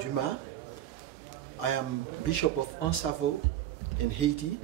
Dumas. I am Bishop of Ansavo in Haiti,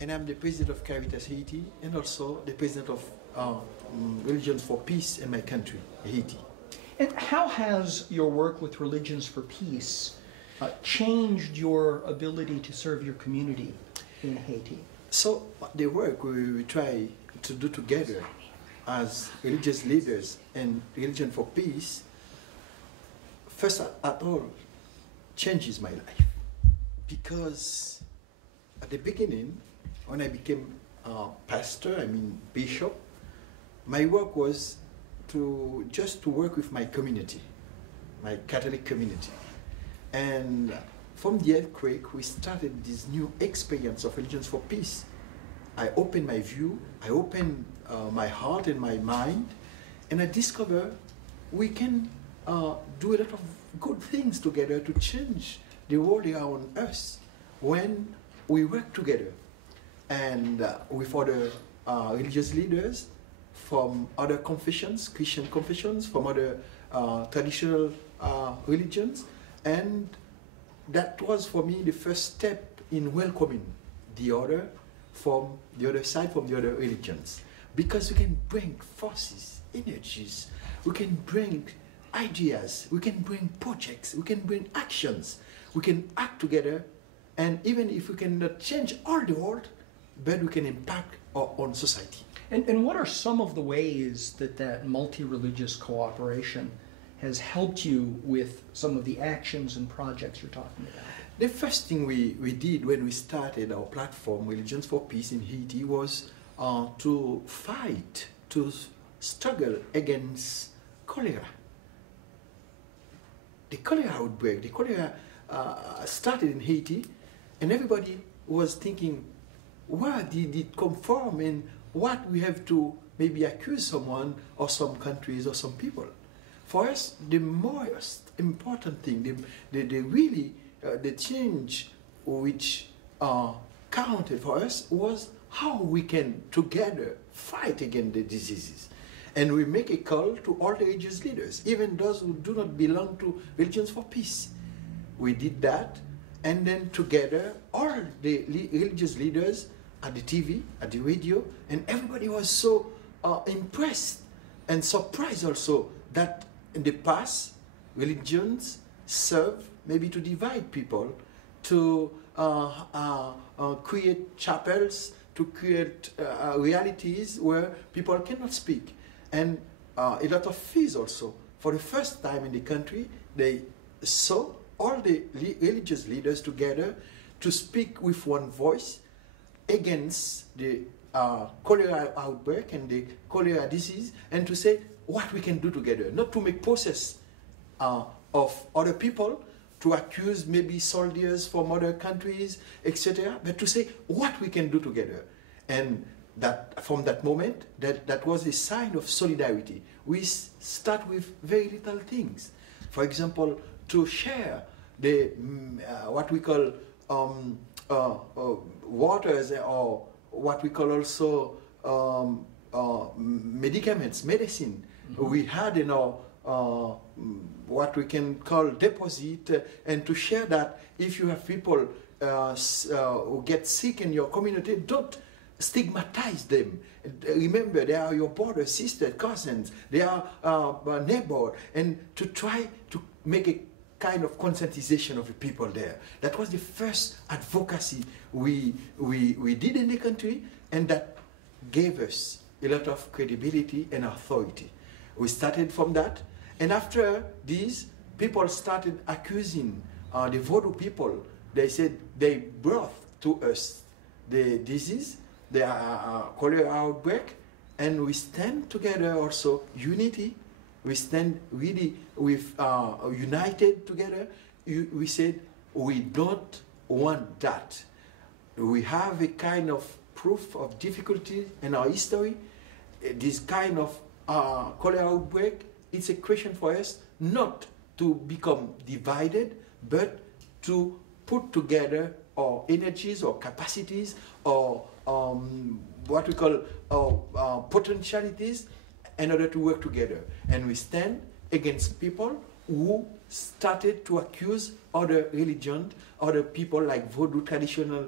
and I'm the President of Caritas Haiti, and also the President of Religions for Peace in my country, Haiti. And how has your work with Religions for Peace changed your ability to serve your community in Haiti? So the work we try to do together as religious leaders and Religion for Peace, first at all, changes my life. Because at the beginning, when I became pastor, bishop, my work was just to work with my community, my Catholic community. And from the earthquake, we started this new experience of Religions for Peace. I opened my view, I opened my heart and my mind, and I discovered we can do a lot of good things together to change the world around us when we work together. And with other religious leaders from other confessions, Christian confessions, from other traditional religions. And that was for me the first step in welcoming the other from the other side, from the other religions. Because we can bring forces, energies, we can bring ideas, we can bring projects, we can bring actions, we can act together, and even if we cannot change all the world, but we can impact our own society. And what are some of the ways that multi-religious cooperation has helped you with some of the actions and projects you're talking about? The first thing we did when we started our platform, Religions for Peace in Haiti, was to fight, to struggle against cholera. The cholera outbreak, the cholera started in Haiti, and everybody was thinking, where did it come from, and what we have to maybe accuse someone or some countries or some people. For us, the most important thing, the change which counted for us was how we can together fight against the diseases. And we make a call to all the religious leaders, even those who do not belong to Religions for Peace. We did that, and then together, all the religious leaders at the TV, at the radio, and everybody was so impressed and surprised also that in the past, religions serve maybe to divide people, to create chapels, to create realities where people cannot speak. And a lot of fees also. For the first time in the country, they saw all the religious leaders together to speak with one voice against the cholera outbreak and the cholera disease, and to say what we can do together, not to make process of other people, to accuse maybe soldiers from other countries, etc., but to say what we can do together. And that from that moment, that was a sign of solidarity. We start with very little things. For example, to share the what we call waters, or what we call also medicaments, medicine. Mm-hmm. We had in our what we can call deposit, and to share that if you have people who get sick in your community, don't stigmatize them. Remember, they are your brothers, sisters, cousins, they are neighbors, and to try to make a kind of conscientization of the people there. That was the first advocacy we did in the country, and that gave us a lot of credibility and authority. We started from that, and after this, people started accusing the Vodou people. They said they brought to us the disease, the cholera outbreak, and we stand together also, unity. We stand really with united together. We said we don't want that. We have a kind of proof of difficulty in our history. This kind of cholera outbreak, it's a question for us not to become divided, but to put together our energies or capacities or what we call potentialities in order to work together. And we stand against people who started to accuse other religions, other people like Vodou traditional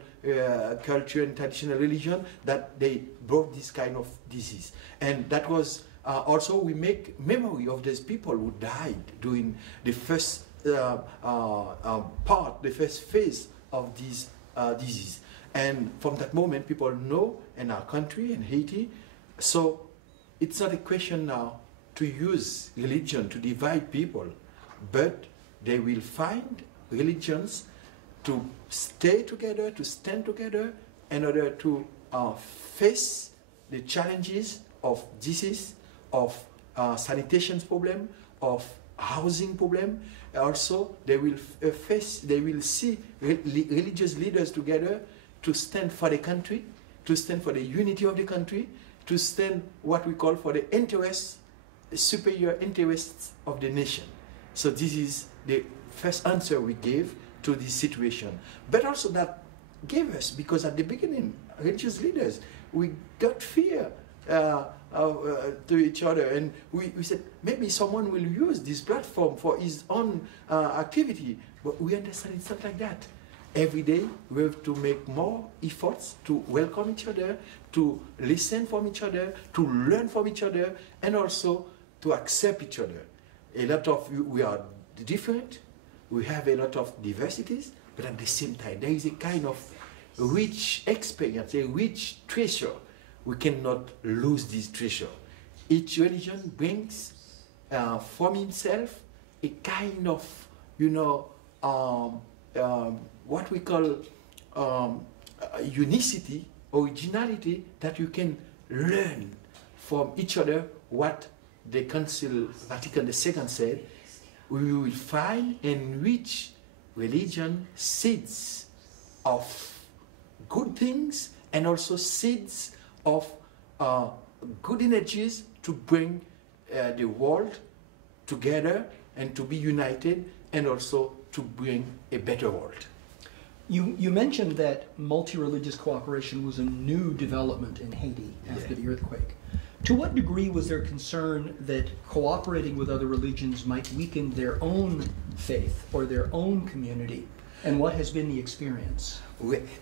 culture and traditional religion, that they brought this kind of disease. And that was also, we make memory of these people who died during the first the first phase of this disease. And from that moment, people know in our country, in Haiti, so it's not a question now to use religion to divide people, but they will find religions to stay together, to stand together in order to face the challenges of disease, of sanitation problem, of housing problem. Also, they will see religious leaders together to stand for the country, to stand for the unity of the country, to stand what we call for the interests, the superior interests of the nation. So this is the first answer we gave to this situation. But also that gave us, because at the beginning, religious leaders, we got fear to each other, and we said maybe someone will use this platform for his own activity, but we understand it's not like that. Every day we have to make more efforts to welcome each other, to listen from each other, to learn from each other, and also to accept each other. We are different, we have a lot of diversities, but at the same time there is a kind of rich experience, a rich treasure. We cannot lose this treasure. Each religion brings from himself a kind of, what we call unicity, originality, that you can learn from each other. What the Council Vatican II said, we will find in which religion seeds of good things and also seeds of good energies to bring the world together and to be united, and also to bring a better world. You mentioned that multi-religious cooperation was a new development in Haiti after the earthquake. To what degree was there concern that cooperating with other religions might weaken their own faith or their own community? And what has been the experience?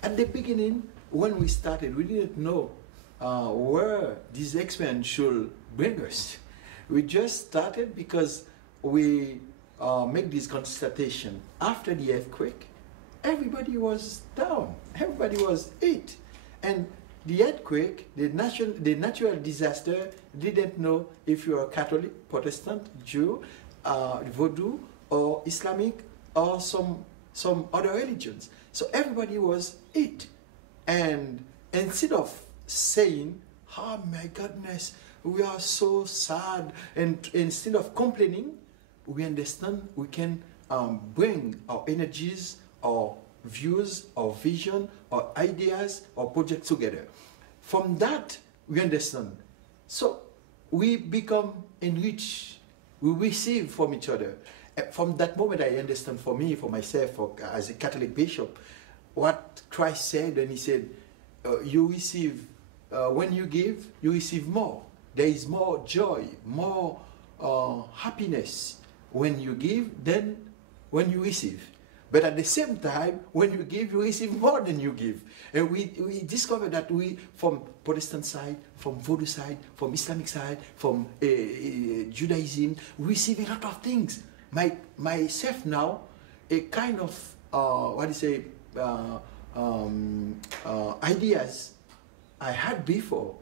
At the beginning, when we started, we didn't know where this experience should bring us. We just started because we make this constatation. After the earthquake, everybody was down, everybody was hit. And the earthquake, the natural disaster, didn't know if you are Catholic, Protestant, Jew, Vodou, or Islamic, or some other religions. So everybody was hit. And instead of saying, oh my goodness, we are so sad, and instead of complaining, we understand we can bring our energies, our views, our vision, our ideas, our projects together. From that, we understand. So we become enriched, we receive from each other. From that moment, I understand for me, for myself, as a Catholic bishop, what Christ said, and he said, you receive, when you give, you receive more. There is more joy, more happiness when you give than when you receive. But at the same time, when you give, you receive more than you give. And we discovered that we, from Protestant side, from Vodou side, from Islamic side, from Judaism, we receive a lot of things. Myself now, a kind of, ideas I had before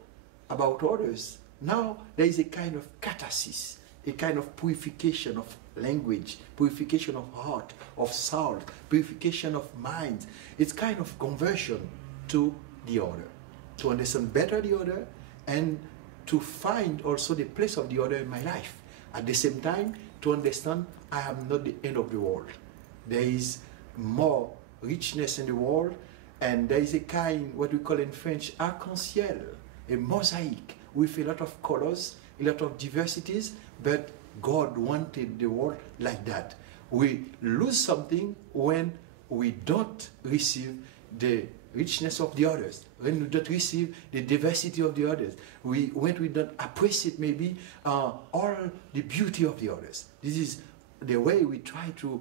about others. Now there is a kind of catharsis, a kind of purification of language, purification of heart, of soul, purification of mind. It's kind of conversion to the other, to understand better the other, and to find also the place of the other in my life. At the same time, to understand I am not the end of the world. There is more richness in the world, and there is a kind, what we call in French, arc-en-ciel, a mosaic with a lot of colors, a lot of diversities, but God wanted the world like that. We lose something when we don't receive the richness of the others, when we don't receive the diversity of the others, when we don't appreciate maybe all the beauty of the others. This is the way we try to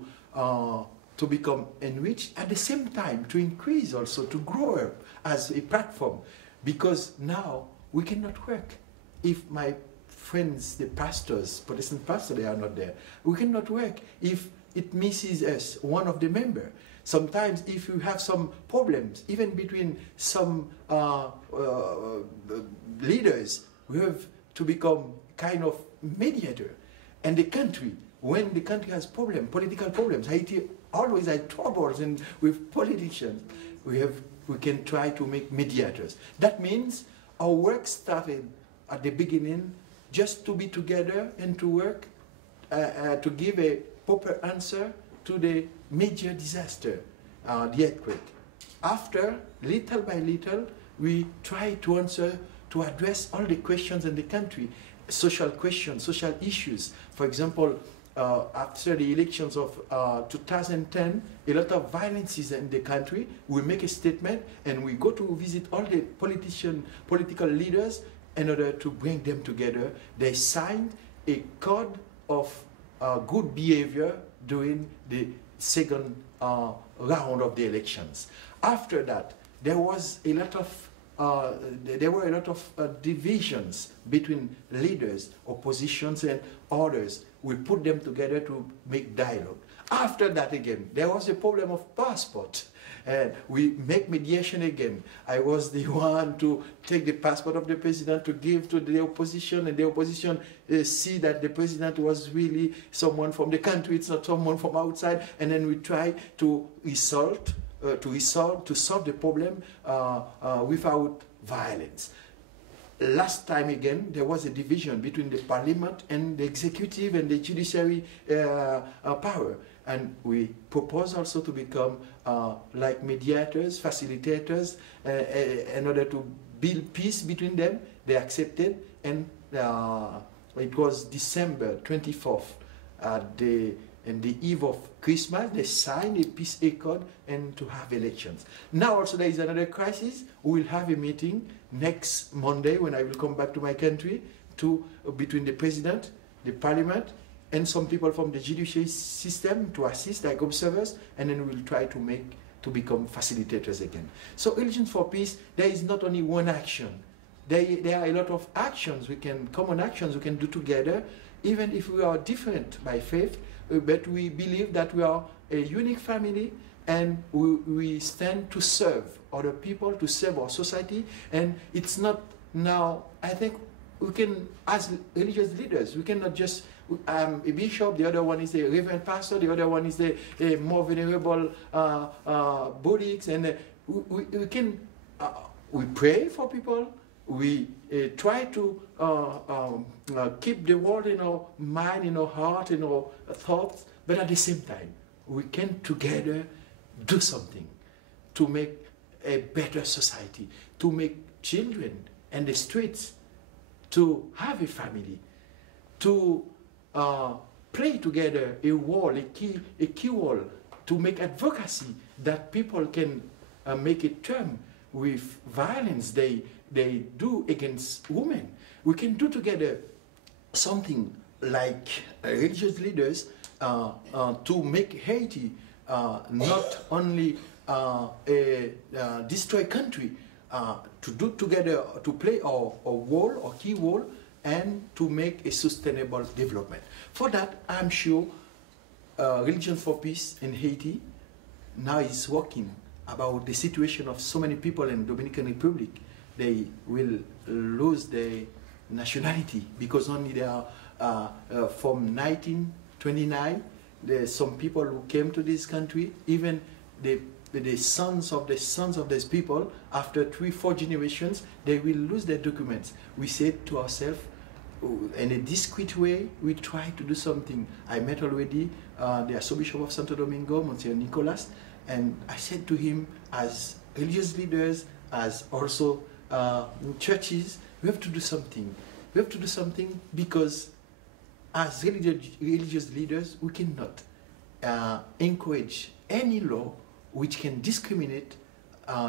become enriched, at the same time to increase also, to grow up as a platform. Because now we cannot work if my friends, the pastors, Protestant pastors, they are not there. We cannot work if it misses us, one of the members. Sometimes if you have some problems, even between some leaders, we have to become kind of mediator. And the country, when the country has problems, political problems, Haiti always has troubles and with politicians, we can try to make mediators. That means our work started at the beginning just to be together and to work to give a proper answer to the major disaster, the earthquake. After, little by little, we try to answer, to address all the questions in the country, social questions, social issues. For example, after the elections of 2010, a lot of violence is in the country. We make a statement and we go to visit all the political leaders in order to bring them together. They signed a code of good behavior during the second round of the elections. After that, there was a lot of there were a lot of divisions between leaders, oppositions, and others. We put them together to make dialogue. After that again, there was a problem of passport. And we make mediation again. I was the one to take the passport of the president to give to the opposition, and the opposition see that the president was really someone from the country, it's not someone from outside, and then we try to solve the problem without violence. Last time again, there was a division between the parliament and the executive and the judiciary power. And we propose also to become like mediators, facilitators, in order to build peace between them. They accepted, and it was December 24th, in the eve of Christmas, they signed a peace accord and to have elections. Now also there is another crisis. We will have a meeting next Monday when I will come back to my country between the president, the parliament, and some people from the judiciary system to assist like observers, and then we'll try to become facilitators again. So Religions for Peace, there is not only one action. There are a lot of actions, common actions we can do together, even if we are different by faith, but we believe that we are a unique family, and we stand to serve other people, to serve our society. And it's not now, I think we can, as religious leaders, we cannot just, a bishop, the other one is a reverend pastor, the other one is a more venerable Buddhist, and we pray for people, we try to keep the word in our mind, in our heart, in our thoughts, but at the same time, we can together do something to make a better society, to make children and the streets to have a family, to play together a role, a key role, to make advocacy that people can make a term with violence they do against women. We can do together something like religious leaders to make Haiti not only a destroyed country, to do together, to play our role, our key role, and to make a sustainable development. For that, I'm sure Religions for Peace in Haiti now is working about the situation of so many people in the Dominican Republic. They will lose their nationality because only they are from 1929. There's some people who came to this country, even the sons of these people, after 3-4 generations, they will lose their documents. We said to ourselves, in a discreet way, we try to do something. I met already the Archbishop of Santo Domingo, Monsieur Nicolas, and I said to him, as religious leaders, as also churches, we have to do something. We have to do something because as religious leaders, we cannot encourage any law which can discriminate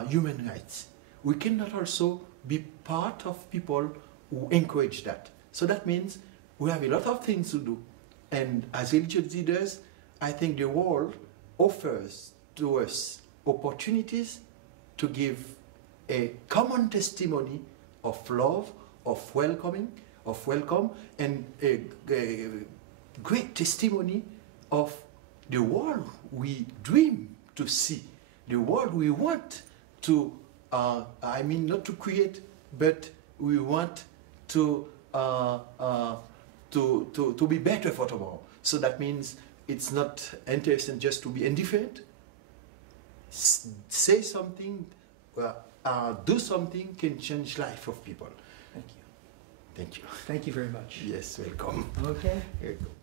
human rights. We cannot also be part of people who encourage that. So that means we have a lot of things to do. And as religious leaders, I think the world offers to us opportunities to give a common testimony of love, of welcome, and a great testimony of the world we dream to see, the world we want to, I mean, not to create, but we want to be better for tomorrow. So that means it's not interesting just to be indifferent. Say something, do something can change life of people. Thank you. Thank you. Thank you very much. Yes, welcome. Okay. Welcome.